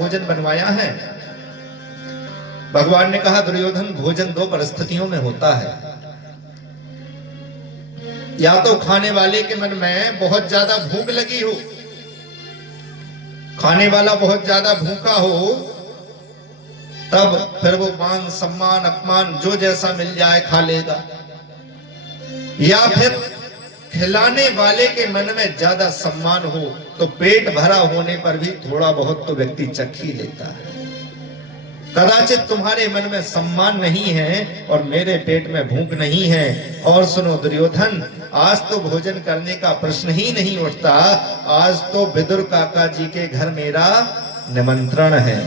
भोजन बनवाया है? भगवान ने कहा दुर्योधन, भोजन दो परिस्थितियों में होता है। या तो खाने वाले के मन में बहुत ज्यादा भूख लगी हो, खाने वाला बहुत ज्यादा भूखा हो, तब फिर वो मान सम्मान अपमान जो जैसा मिल जाए खा लेगा। या फिर खिलाने वाले के मन में ज्यादा सम्मान हो तो पेट भरा होने पर भी थोड़ा बहुत तो व्यक्ति चख ही लेता है। कदाचित तुम्हारे मन में सम्मान नहीं है और मेरे पेट में भूख नहीं है। और सुनो दुर्योधन, आज तो भोजन करने का प्रश्न ही नहीं उठता। आज तो विदुर काका जी के घर मेरा निमंत्रण है।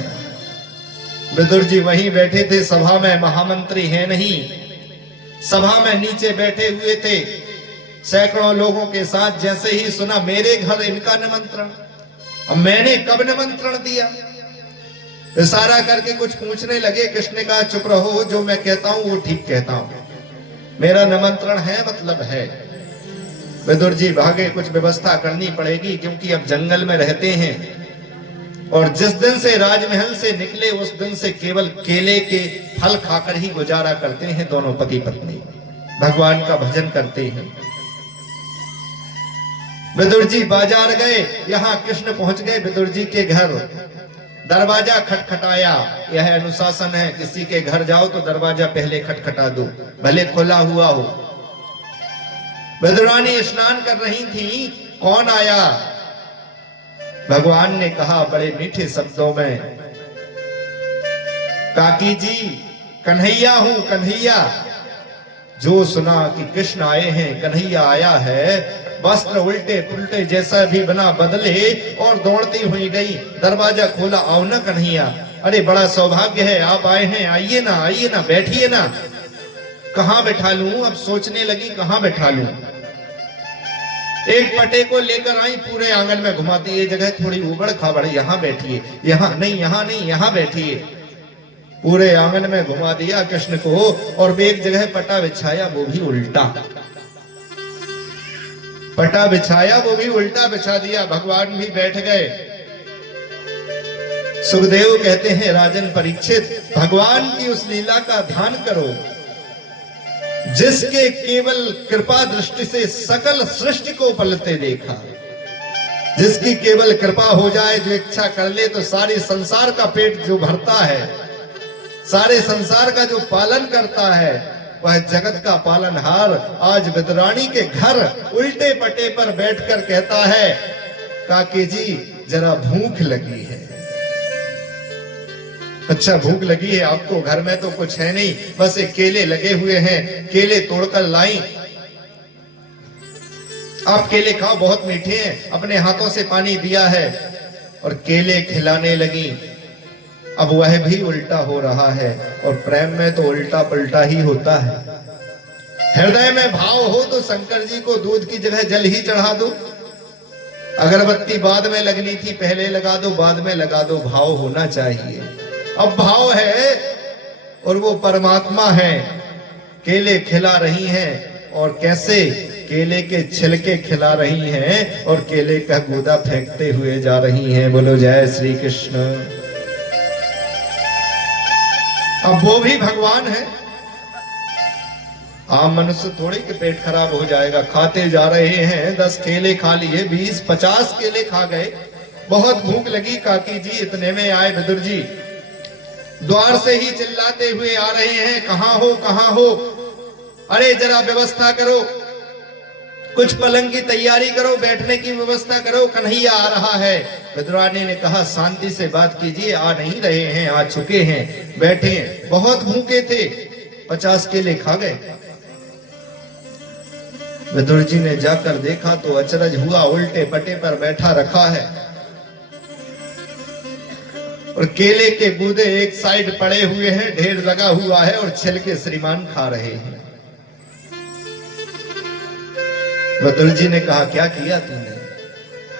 विदुर जी वहीं बैठे थे सभा में, महामंत्री है नहीं, सभा में नीचे बैठे हुए थे सैकड़ों लोगों के साथ। जैसे ही सुना मेरे घर इनका निमंत्रण, अब मैंने कब निमंत्रण दिया, इशारा करके कुछ पूछने लगे। कृष्ण ने कहा चुप रहो, जो मैं कहता हूं वो ठीक कहता हूं, मेरा निमंत्रण है मतलब है। विदुर जी भागे, कुछ व्यवस्था करनी पड़ेगी क्योंकि अब जंगल में रहते हैं और जिस दिन से राजमहल से निकले उस दिन से केवल केले के फल खाकर ही गुजारा करते हैं। दोनों पति पत्नी भगवान का भजन करते हैं। विदुर जी बाजार गए, यहां कृष्ण पहुंच गए विदुर जी के घर। दरवाजा खटखटाया, यह अनुशासन है, किसी के घर जाओ तो दरवाजा पहले खटखटा दो, भले खुला हुआ हो। विदुरानी स्नान कर रही थी, कौन आया? भगवान ने कहा बड़े मीठे शब्दों में, काकी जी कन्हैया हूं, कन्हैया। जो सुना कि कृष्ण आए हैं, कन्हैया आया है, वस्त्र उल्टे पुल्टे जैसा भी बना बदले और दौड़ती हुई गई, दरवाजा खोला, आओ ना कन्हैया। अरे बड़ा सौभाग्य है आप आए हैं, आइए ना, आइए ना, बैठिए ना। कहां बैठा लूं? अब सोचने लगी कहां बैठा लूं। एक पटे को लेकर आई, पूरे आंगन में घुमाती, ये जगह थोड़ी उबड़ खाबड़, यहां बैठिए, यहां नहीं, यहां नहीं, यहां बैठिए। पूरे आंगन में घुमा दिया कृष्ण को और एक जगह पटा बिछाया, वो भी उल्टा। पटा बिछाया, वो भी उल्टा बिछा दिया। भगवान भी बैठ गए। सुखदेव कहते हैं राजन परीक्षित, भगवान की उस लीला का ध्यान करो जिसके केवल कृपा दृष्टि से सकल सृष्टि को पलते देखा। जिसकी केवल कृपा हो जाए, जो इच्छा कर ले तो सारे संसार का पेट जो भरता है, सारे संसार का जो पालन करता है, वह जगत का पालनहार आज विदुरानी के घर उल्टे पटे पर बैठकर कहता है, काकी जी जरा भूख लगी है। अच्छा भूख लगी है आपको? घर में तो कुछ है नहीं, बस एक केले लगे हुए हैं, केले तोड़कर लाई, आप केले खाओ, बहुत मीठे हैं। अपने हाथों से पानी दिया है और केले खिलाने लगी। अब वह भी उल्टा हो रहा है और प्रेम में तो उल्टा पलटा ही होता है। हृदय में भाव हो तो शंकर जी को दूध की जगह जल ही चढ़ा दो। अगरबत्ती बाद में लगनी थी, पहले लगा दो, बाद में लगा दो, भाव होना चाहिए। अब भाव है और वो परमात्मा है। केले खिला रही हैं और कैसे? केले के छिलके खिला रही हैं और केले का गूदा फेंकते हुए जा रही हैं। बोलो जय श्री कृष्ण। अब वो भी भगवान है। आम मनुष्य थोड़ी के पेट खराब हो जाएगा, खाते जा रहे हैं। 10 केले खा लिए, 20 50 केले खा गए। बहुत भूख लगी काकी जी, इतने में आए विदुर जी। द्वार से ही चिल्लाते हुए आ रहे हैं, कहां हो, कहां हो? अरे जरा व्यवस्था करो, कुछ पलंग की तैयारी करो, बैठने की व्यवस्था करो, कन्हैया आ रहा है। विदुरानी ने कहा शांति से बात कीजिए, आ नहीं रहे हैं, आ चुके हैं, बैठे। बहुत भूखे थे, 50 केले खा गए। विदुर जी ने जाकर देखा तो अचरज हुआ, उल्टे पटे पर बैठा रखा है और केले के गूदे एक साइड पड़े हुए हैं, ढेर लगा हुआ है और छिलके श्रीमान खा रहे हैं। विदुर जी ने कहा क्या किया तूने?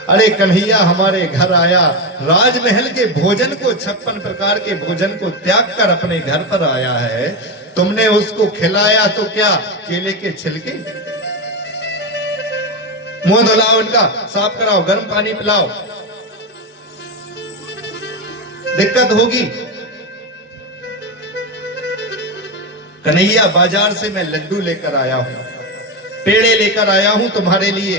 अरे कन्हैया हमारे घर आया, राजमहल के भोजन को, 56 प्रकार के भोजन को त्याग कर अपने घर पर आया है। तुमने उसको खिलाया तो क्या? केले के छिलके। मुंह धुलाओ, उनका साफ कराओ, गर्म पानी पिलाओ। दिक्कत होगी। कन्हैया बाजार से मैं लड्डू लेकर आया हूं, पेड़े लेकर आया हूं तुम्हारे लिए।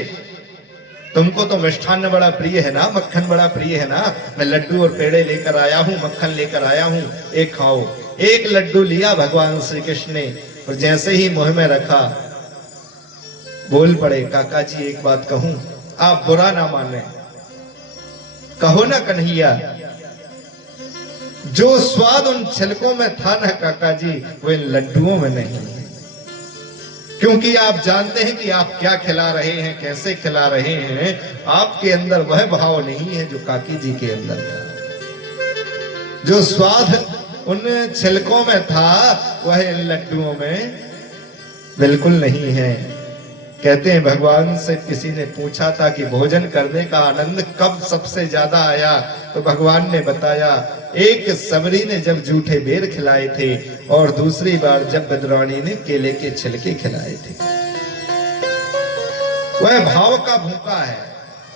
तुमको तो मिष्ठान्न बड़ा प्रिय है ना, मक्खन बड़ा प्रिय है ना। मैं लड्डू और पेड़े लेकर आया हूं, मक्खन लेकर आया हूं, एक खाओ। एक लड्डू लिया भगवान श्री कृष्ण ने और जैसे ही मुंह में रखा बोल पड़े, काका जी एक बात कहूं, आप बुरा ना माने, कहो ना कन्हैया। जो स्वाद उन छिलकों में था ना काका जी, वो इन लड्डुओं में नहीं है। क्योंकि आप जानते हैं कि आप क्या खिला रहे हैं, कैसे खिला रहे हैं। आपके अंदर वह भाव नहीं है जो काकी जी के अंदर था। जो स्वाद उन छिलकों में था वह इन लड्डुओं में बिल्कुल नहीं है। कहते हैं भगवान से किसी ने पूछा था कि भोजन करने का आनंद कब सबसे ज्यादा आया, तो भगवान ने बताया, एक सबरी ने जब जूठे बेर खिलाए थे और दूसरी बार जब बदरानी ने केले के छिलके खिलाए थे। वह भाव का भूखा है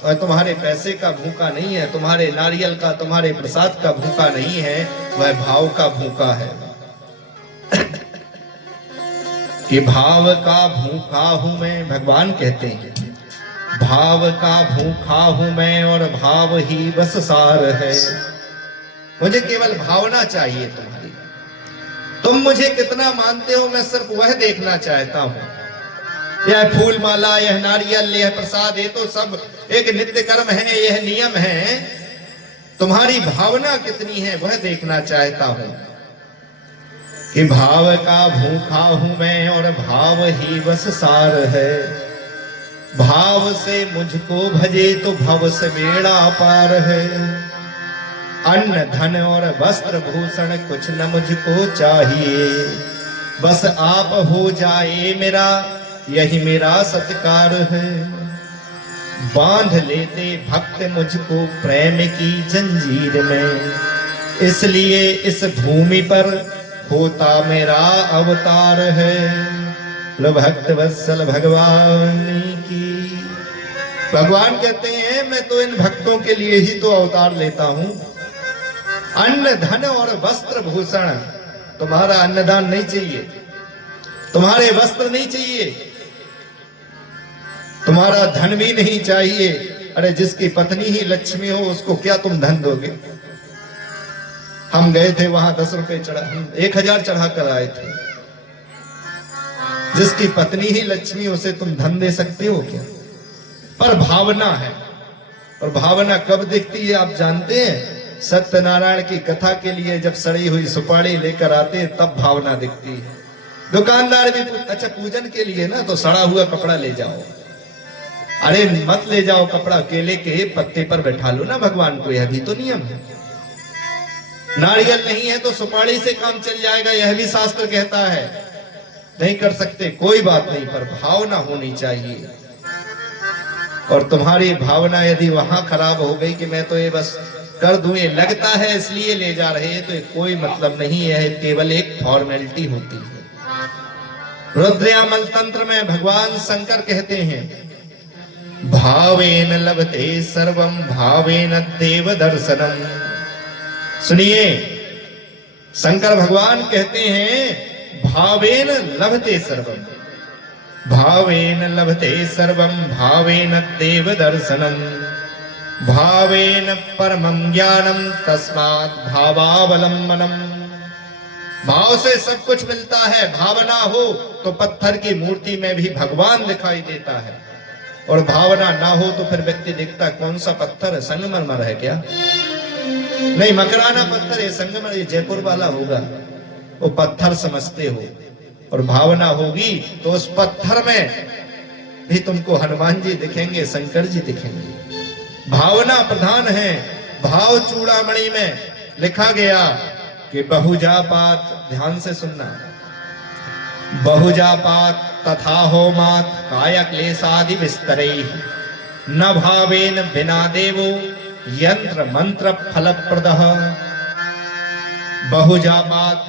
और तुम्हारे पैसे का भूखा नहीं है, तुम्हारे नारियल का, तुम्हारे प्रसाद का भूखा नहीं है, वह भाव का भूखा है। कि भाव का भूखा हूं मैं, भगवान कहते हैं भाव का भूखा हूं मैं और भाव ही बस सार है। मुझे केवल भावना चाहिए तुम्हारी। तुम मुझे कितना मानते हो मैं सिर्फ वह देखना चाहता हूं। यह फूल माला, यह नारियल, यह प्रसाद, ये तो सब एक नित्य कर्म है, यह नियम है। तुम्हारी भावना कितनी है वह देखना चाहता हूं। कि भाव का भूखा हूं मैं और भाव ही बस सार है। भाव से मुझको भजे तो भव से बेड़ा पार है। अन्न धन और वस्त्र भूषण कुछ न मुझको चाहिए, बस आप हो जाए मेरा यही मेरा सत्कार है। बांध लेते भक्त मुझको प्रेम की जंजीर में, इसलिए इस भूमि पर होता मेरा अवतार है। भक्त वत्सल भगवान की। भगवान कहते हैं मैं तो इन भक्तों के लिए ही तो अवतार लेता हूं। अन्न धन और वस्त्र भूषण, तुम्हारा अन्नदान नहीं चाहिए, तुम्हारे वस्त्र नहीं चाहिए, तुम्हारा धन भी नहीं चाहिए। अरे जिसकी पत्नी ही लक्ष्मी हो उसको क्या तुम धन दोगे। हम गए थे वहां 10 रुपए चढ़ा, 1000 चढ़ा कर आए थे। जिसकी पत्नी ही लक्ष्मी उसे तुम धन दे सकते हो क्या। पर भावना है, और भावना कब दिखती है आप जानते हैं। सत्यनारायण की कथा के लिए जब सड़ी हुई सुपारी लेकर आते तब भावना दिखती है। दुकानदार भी अच्छा पूजन के लिए ना तो सड़ा हुआ कपड़ा ले जाओ। अरे मत ले जाओ कपड़ा, केले के पत्ते पर बैठा लो ना भगवान को, यह भी तो नियम है। नारियल नहीं है तो सुपारी से काम चल जाएगा, यह भी शास्त्र कहता है। नहीं कर सकते कोई बात नहीं, पर भावना होनी चाहिए। और तुम्हारी भावना यदि वहां खराब हो गई कि मैं तो ये बस कर दूं, ये लगता है इसलिए ले जा रहे हैं, तो कोई मतलब नहीं है, केवल एक फॉर्मेलिटी होती है। रुद्रयामल तंत्र में भगवान शंकर कहते हैं भावेन लभते सर्वम भावेन देव दर्शनम। सुनिए, शंकर भगवान कहते हैं भावेन लभते सर्वम, भावेन लभते सर्वम भावेन देव दर्शनम, भावेन परमं ज्ञानम तस्मात् भावावलंबनम। भाव से सब कुछ मिलता है। भावना हो तो पत्थर की मूर्ति में भी भगवान दिखाई देता है, और भावना ना हो तो फिर व्यक्ति देखता कौन सा पत्थर है, संगमरमर है क्या, नहीं मकराना पत्थर है, संगमरमर ये जयपुर वाला होगा, वो पत्थर समझते हो। और भावना होगी तो उस पत्थर में भी तुमको हनुमान जी दिखेंगे, शंकर जी दिखेंगे। भावना प्रधान है। भाव चूड़ामणि में लिखा गया कि बहुजापात, ध्यान से सुनना, बहुजापात तथा होमात काय क्लेशादि विस्तरैः न भावेन बिना देवो यंत्र मंत्र फलप्रदः। बहुजापात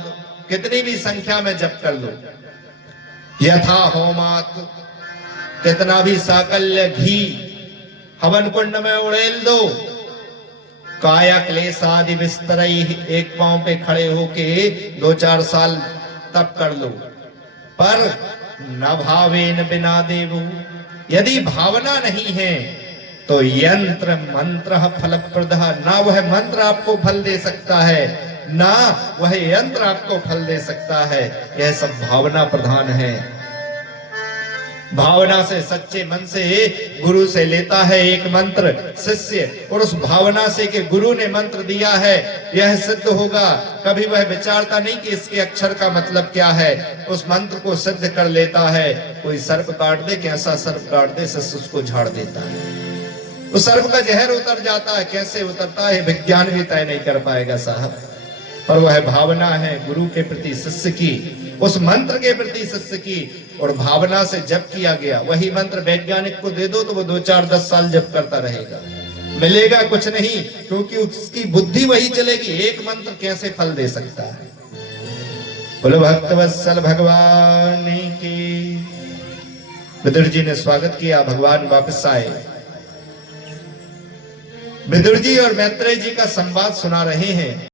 कितनी भी संख्या में जप कर लो, यथा होमात कितना भी साकल्य घी हवन कुंड में उड़ेल दो, काया क्लेश आदि विस्तर, एक पांव पे खड़े होके 2-4 साल तप कर लो, पर न भावेन बिना देवो, यदि भावना नहीं है तो यंत्र मंत्र फलप्रद, ना वह मंत्र आपको फल दे सकता है, ना वह यंत्र आपको फल दे सकता है। यह सब भावना प्रधान है। भावना से, सच्चे मन से गुरु से लेता है एक मंत्र शिष्य, और उस भावना से कि गुरु ने मंत्र दिया है यह सिद्ध होगा, कभी वह विचारता नहीं कि इसके अक्षर का मतलब क्या है, उस मंत्र को सिद्ध कर लेता है। कोई सर्प काट दे, कैसा सर्प काट दे, शिष्य उसको झाड़ देता है, उस सर्प का जहर उतर जाता है। कैसे उतरता है विज्ञान भी तय नहीं कर पाएगा साहब, पर वह भावना है गुरु के प्रति शिष्य की, उस मंत्र के प्रति शिष्य की, और भावना से जप किया गया। वही मंत्र वैज्ञानिक को दे दो तो वो 2-4-10 साल जप करता रहेगा, मिलेगा कुछ नहीं, क्योंकि उसकी बुद्धि वही चलेगी। एक मंत्र कैसे फल दे सकता है। बोलो भक्तवत्सल भगवान की। विदुर जी ने स्वागत किया, भगवान वापस आए। विदुर जी और मैत्रेय जी का संवाद सुना रहे हैं।